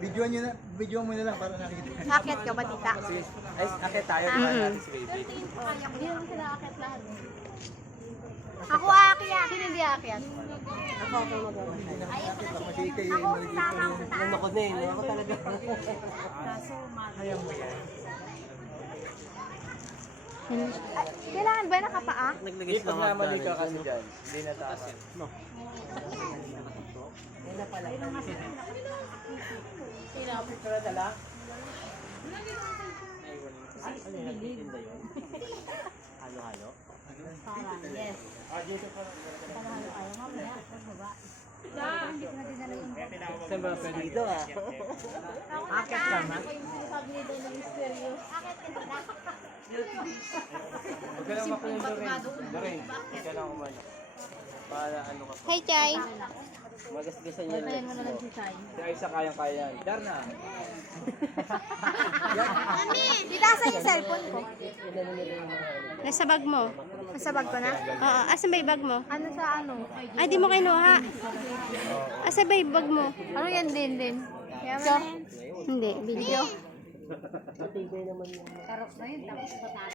Videoan mo na lang para nakikita. Akit ka ba, tita? Sige. Ay, akit tayo. Diba natin si baby? Hindi naman sila akit lahat. Ako aakyat. Sino hindi aakyat? Ako magawa. Kasi kayo Ako sama ko sa Ano ko na eh. Ako talaga. Ayaw mo yan. Kailangan ba nakapaa? Naglagay Pag namali ka kasi dyan, hindi na tama. Sinapit ko na dala. Halo-halo? Yes. Saan ba pwede dito ah? Akit ka na. Huwag ka lang makulo rin. Darin, huwag ka lang umano. Para ano ka pa. Hey, Chay. Magasgasan niya lang. Si Aisa kayang-kaya yan. Darna! Tita, asan yung cellphone ko? Nasa bag mo. Nasa bag ko na? Oo, asan ba yung bag mo? Ano sa ano? Ay, di mo kinuha. Asan ba yung bag mo? Ano yan din? Kaya mo na yan. Hindi, video.